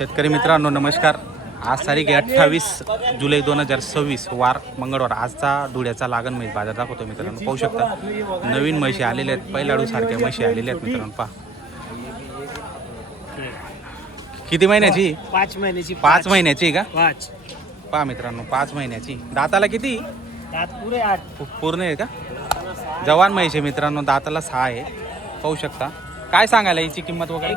शेतकरी मित्रांनो नमस्कार. आज तारीख आहे 28 जुलै 2026 वार मंगळवार. आजचा धुळ्याचा लागण म्हैस बाजार दाखवतो मित्रांनो. पाहू शकता नवीन म्हशी आलेल्या आहेत, पहिलाडू सारख्या म्हशी आलेल्या आहेत मित्रांनो. पहा किती महिन्याची? 5 महिन्याची. 5 महिन्याची का? 5. पहा मित्रांनो 5 महिन्याची. दाताला किती? दात पुरे 8. पूर्ण आहे का? जवान म्हैस आहे मित्रांनो, दाताला 6 आहे. पाहू शकता. काय सांगायला याची किंमत वगैरे?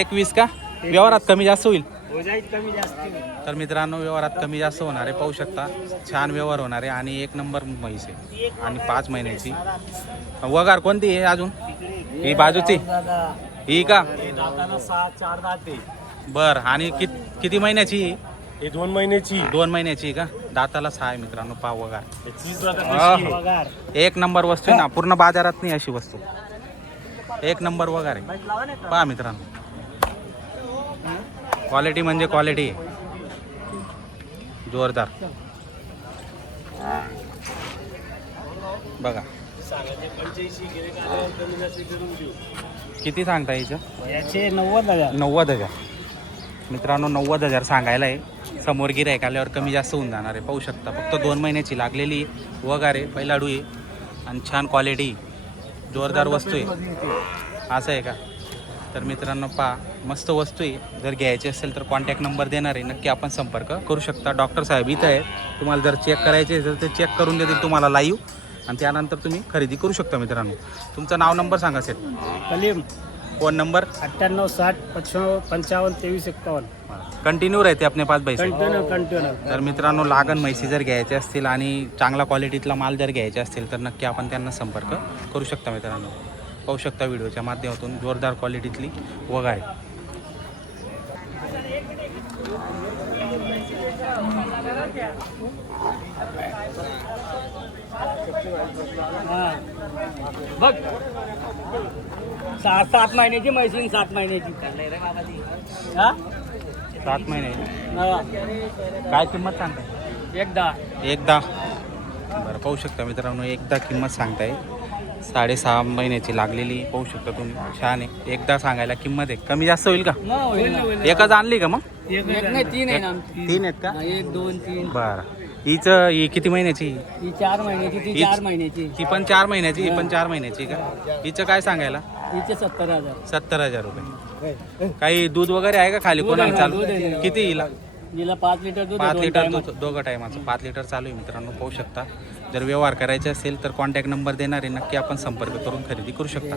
21 का? व्यवहारात कमी जास्त होईल? हो जाईल, कमी जास्त. तर मित्रांनो व्यवहारात कमी जास्त होणार आहे. पाहू शकता छान व्यवहार होणार आहे आणि एक नंबर म्हैस आहे आणि 5 महिन्याची. वगार कोणती आहे अजून? ही बाजूची ही का? दाताला 4 दात आहे. बर. आणि किती महिन्याची? हे 2 महिन्याची. 2 महिन्याची का? दाताला 6 आहे मित्रांनो. पहा वगार. पगार एक नंबर वस्तू आहे ना, पूर्ण बाजारात नाही अशी वस्तू. एक नंबर वगार आहे. पहा मित्रांनो क्वालिटी म्हणजे क्वालिटी आहे, जोरदार. बघा किती सांगता याचं? याचे 90,000. 90,000 मित्रांनो. 90,000 सांगायला आहे. समोर गिऱ्हाईक आल्यावर कमी जास्त होऊन जाणार आहे. पाहू शकता फक्त 2 महिन्याची लागलेली वगार आहे, पहिलाडू आहे आणि छान क्वालिटी, जोरदार वस्तू आहे. असं आहे का? तर मित्रांनो पहा मस्त वस्तू आहे. जर घ्यायची असेल तर कॉन्टॅक्ट नंबर देणार आहे, नक्की आपण संपर्क करू शकता. डॉक्टर साहेब इथं आहे, तुम्हाला जर चेक करायचे असेल तर ते चेक करून देतील तुम्हाला लाईव्ह आणि त्यानंतर तुम्ही खरेदी करू शकता मित्रांनो. तुमचं नाव नंबर सांगा सेट. कलीम. Phone number 98 60 55 23 51. कंटिन्यू राहते आपले पाच पैसे. कंटिन्यू. तर मित्रांनो लागण म्हैसी जर घ्यायचे असतील आणि चांगला क्वालिटीतला माल जर घ्यायचा असतील तर नक्की आपण त्यांना संपर्क करू शकता मित्रांनो. पाहू शकता व्हिडिओच्या माध्यमातून जोरदार क्वालिटीतली वगा आहे. बघ 7 महिन्याची म्हैसून 7 महिन्याची. 7 महिने. काय किंमत सांगताय? एकदा. बरं पाहू शकता मित्रांनो एकदा किंमत सांगताय. 6.5 महिन्याची लागलेली. पाहू शकता तुम्ही छान आहे. एकदा सांगायला किंमत आहे. कमी जास्त होईल का? एकच आणली का मग? 3 आहे ना. 3 आहेत का? 1 2 3. बरं. ही किती महिन्याची? ही 4 महिन्याची. ती 4 महिन्याची. ती पण 4 महिन्याची. ही पण 4 महिन्याची का? हिचं काय सांगायला? हिचे 70,000. 70,000 रुपये. काही दूध वगैरे आहे का खाली कोणाला चालू? किती हिला? हिला 5 लिटर दूध. 5 लिटर दूध दोघं टायमाचं 5 लिटर चालू आहे मित्रांनो. पाहू शकता. जर व्यवहार करायचे असेल तर कॉन्टॅक्ट नंबर देणार आहे, नक्की आपण संपर्क करून खरेदी करू शकता.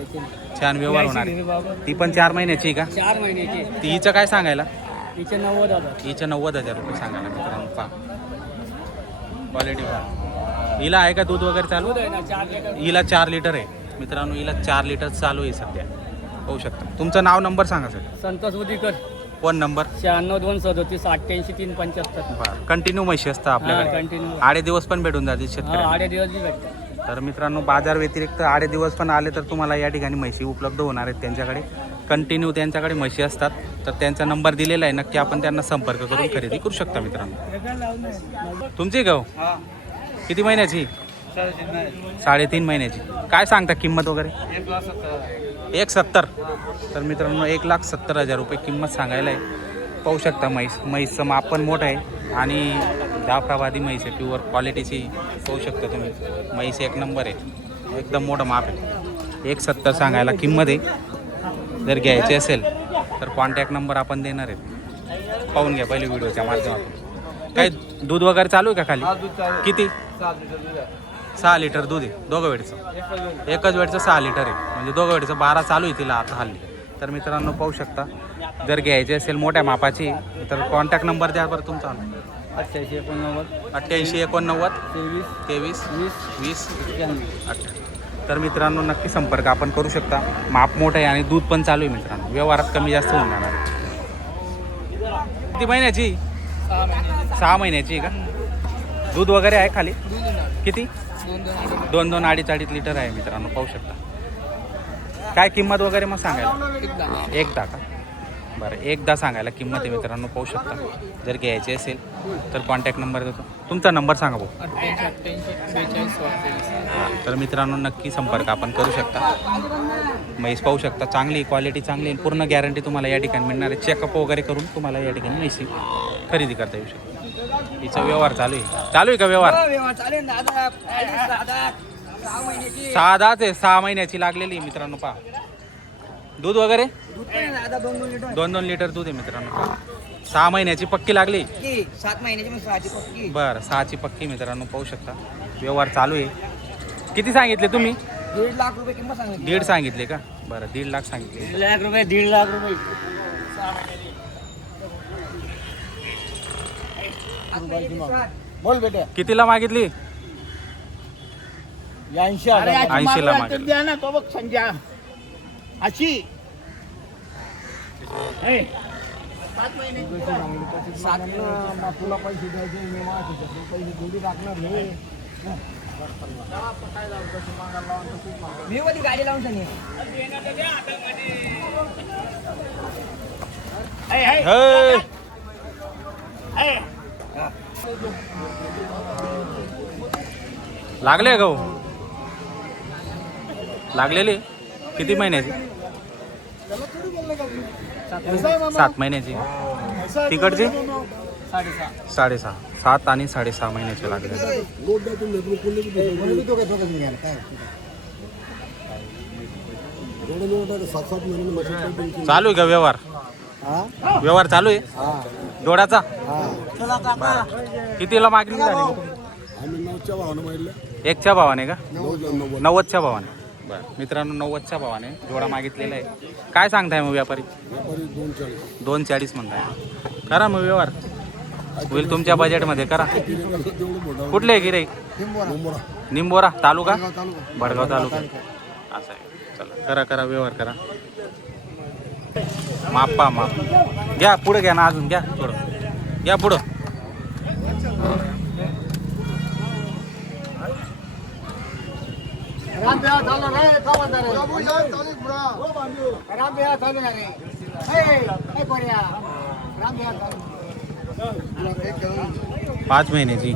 छान व्यवहार होणार आहे. ती पण 4 महिन्याची का? 4 महिन्याची. ती हिचं काय सांगायला? हिचे 90,000. हिचं 90,000 रुपये सांगायला मित्रांनो. पहा क्वालिटी पहा. हिला आहे का दूध वगैरे चालू? दूध आहे ना 4 लिटर. हिला 4 लिटर आहे मित्रांनो. हिला 4 लिटर चालू आहे सध्या. पाहू शकता. तुमचं नाव नंबर सांगा sir. Santosh Udikar. Phone number 96 237 88 375. बरं. कंटिन्यू म्हशी असतं आपल्याकडे. कंटिन्यू. आडे दिवस पण भेटून जातील शेतकऱ्यांना. 8 दिवस बी भेटतात. तर मित्रांनो बाजार व्यतिरिक्त आडे दिवस पण आले तर तुम्हाला या ठिकाणी म्हशी उपलब्ध होणार आहेत त्यांच्याकडे. कंटिन्यू त्यांच्याकडे म्हशी असतात. तर त्यांचा नंबर दिलेला आहे, नक्की आपण त्यांना संपर्क करून खरेदी करू शकता मित्रांनो. तुमची गाव किती महिन्याची? 3.5 महिन्याची. काय सांगता किंमत वगैरे? 1,70,000. तर मित्रांनो 1,70,000 रुपये किंमत सांगायला आहे. पाहू शकता म्हैसचं माप पण मोठं आहे आणि जाफराबादी म्हैस आहे, प्युअर क्वालिटीची. पाहू शकता तुम्ही म्हैस एक नंबर आहे, एकदम मोठं माप आहे. 1,70,000 सांगायला किंमत आहे. जर घ्यायचे असेल तर कॉन्टॅक्ट नंबर आपण देणार आहेत, पाहून घ्या पहिले व्हिडिओच्या माध्यमातून. काय दूध वगैरे चालू आहे का खाली? किती? 6 लिटर दूध आहे दोघं वेळचं. एकच वेळचं 6 लिटर आहे म्हणजे दोघं वेळचं 12 चालू आहे तिला आता हल्ली. तर मित्रांनो पाहू शकता. जर घ्यायची असेल मोठ्या मापाची तर कॉन्टॅक्ट नंबर द्या बरं तुमचा. 88 89 88 89 23 20 8. तर मित्रांनो नक्की संपर्क आपण करू शकता. माप मोठं आहे आणि दूध पण चालू आहे मित्रांनो. व्यवहारात कमी जास्त होऊन जाणार. किती महिन्याची? 6 महिन्याची का? दूध वगैरे आहे खाली? किती? 2 2.5 लिटर आहे मित्रांनो. पाहू शकता. काय किंमत वगैरे मग सांगायला? एकदा का? बरं एकदा सांगायला किंमत आहे मित्रांनो. पाहू शकता. जर घ्यायची असेल तर कॉन्टॅक्ट नंबर देतो. तुमचा नंबर सांगा भाऊ. 88 42 तर मित्रांनो नक्की संपर्क आपण करू शकता. म्हैस पाहू शकता, चांगली क्वालिटी चांगली आहे. पूर्ण गॅरंटी तुम्हाला या ठिकाणी मिळणार आहे. चेकअप वगैरे करून तुम्हाला या ठिकाणी म्हैसी खरेदी करता येऊ शकते. हिचा व्यवहार चालू आहे का व्यवहार? 6 महिन्याची लागलेली आहे मित्रांनो. पहा दूध वगैरे 2-2 लिटर दूध आहे मित्रांनो. 6 महिन्याची पक्की लागली. 7 महिन्याची बरं 6ची पक्की मित्रांनो पाहू शकता. व्यवहार चालू आहे. किती सांगितले तुम्ही? 1.5 लाख रुपये किंमत सांगितली. 1.5 सांगितले का? बरं 1.5 लाख सांगितले. 1 लाख रुपये 1.5 लाख रुपये. बोल बेटे. कितीला मागितली? 80,000. 80 ला मागितली. द्या ना तो बघ संध्या अशी 7 तुला पैसे द्यायचे मी माझ्या पैसे थोडी टाकणार नाही. मी कधी गाडी लावून सांगेन. हे! लागले गहू लागलेली. किती महिन्याची? 7 महिन्याची. तिकडची 6.5. 7 आणि 6.5 महिन्याचे लागले. चालू आहे का व्यवहार? व्यवहार चालू आहे जोडाचा. कितीला मागणी झाली? 1च्या भावाने का? 90च्या भावाने. बरं मित्रांनो 90च्या भावाने जोडा मागितलेला आहे. काय सांगताय मग व्यापारी? 2.40 म्हणताय. करा मग व्यवहार, होईल तुमच्या बजेटमध्ये. करा. कुठले गिरे? निंबोरा तालुका भडगाव तालुका. असं आहे. चला करा व्यवहार करा. माप घ्या पुढे घ्या ना, अजून घ्या थोडं घ्या पुढं. पाच महिन्याची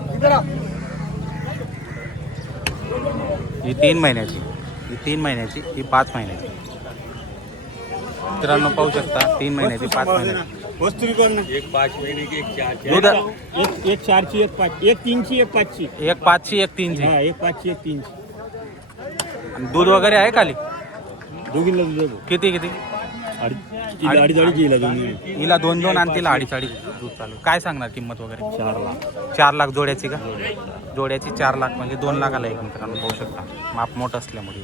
ही 3 महिन्याची, ही 3 महिन्याची, ही 5 महिन्याची. मित्रांनो पाहू शकता 3 महिन्याची 5 महिन्याची. एक 5 महिने की एक 4 दूध एक 4ची एक 5 एक 3ची एक 5ची. एक 5ची एक 3ची. हा एक 5ची एक 3ची. आणि दूध वगैरे आहे खाली? दोघींना दूध किती अडीच हिला दोन्ही. हिला 2-2 आणि तिला 2.5 दूध चालू. काय सांगणार किंमत वगैरे? 4 लाख. 4 लाख जोड्याची का? जोड्याची 4 लाख म्हणजे 2 लाखाला एक. मित्रांनो पाहू शकता माप मोठं असल्यामुळे.